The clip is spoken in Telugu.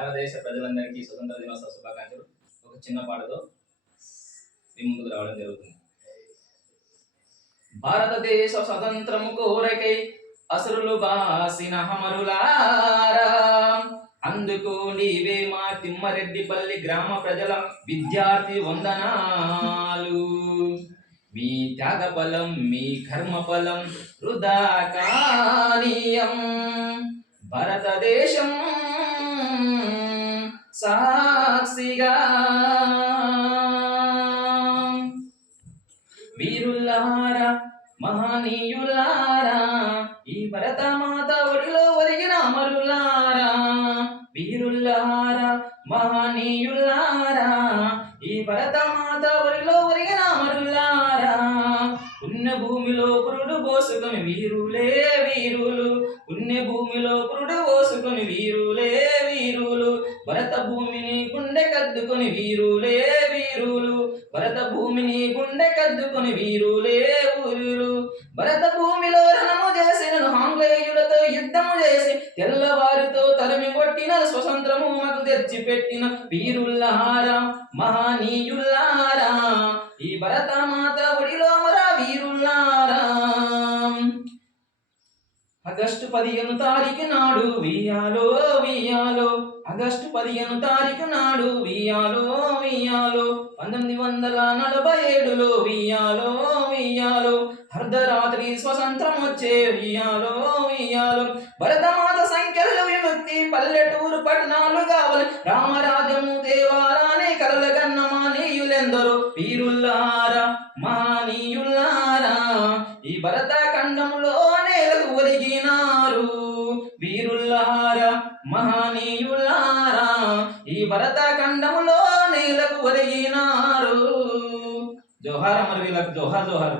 భారతదేశ ప్రజలందరికీ స్వతంత్ర దినోత్సవ శుభాకాంక్షలు. ఒక చిన్న పాటతో మీ ముందుకు రావడం జరుగుతుంది. భారతదేశ స్వతంత్రము కోరకై అసురులు బాసిన హమరులారా అందుకు నీవే మా తిమ్మరెడ్డిపల్లి గ్రామ ప్రజల విద్యార్థి వందనాలు. మీ త్యాగ మీ కర్మ ఫలం వృధా కానీయం. భారతదేశం సాక్షిగా వీరుల్లారా మహనీయులారా ఈ భరతమాత ఒడిలో ఒరిగిన అమరులారా వీరుల్లారా మహనీయులారా ఈ భరతమాత ఒడిలో ఒరిగిన అమరులారా పుణ్య భూమిలో పురుడు పోసుకొని వీరులే వీరులు. పుణ్య భూమిలో పురుడు పోసుకొని వీరులే భరత భూమిని గుండె కద్దుకొని వీరులే వీరులు. భరత భూమిని గుండె కద్దుకొని వీరులే ఊరులు. భరత భూమిలో రణము చేసిన ఆంగ్లేయులతో యుద్ధము చేసి తెల్లవారితో తరిమి కొట్టిన స్వతంత్రము మాకు తెచ్చి పెట్టిన వీరుల్లారా మహనీయుల్లారా. ఈ భరత ఆగస్టు పదిహేను తారీఖు నాడు వియాలో వియాలో ఆగస్టు పదిహేను తారీఖు నాడు వియాలో వియాలో పంతొమ్మిది వందల నలభై ఏడులో వియాలో వియాలో అర్ధరాత్రి స్వతంత్రం వచ్చే వియాలో వియాలో భరతమాత సంఖ్యలు విముక్తి పల్లెటూరు పట్టణాలు కావాలి రామరాజము దేవాలనే కలలగన్న మానీయులెందరో. వీరుల్లారా మానీయుల్లారా. ఈ భరత ఖండంలో కలిగినారు ఒరిగినారు మహనీయులారా ఈ భరత ఖండములో నేలకు ఒరిగినారు. జోహార్ అమర్ వీళ్ళకు జోహార్ జోహార్.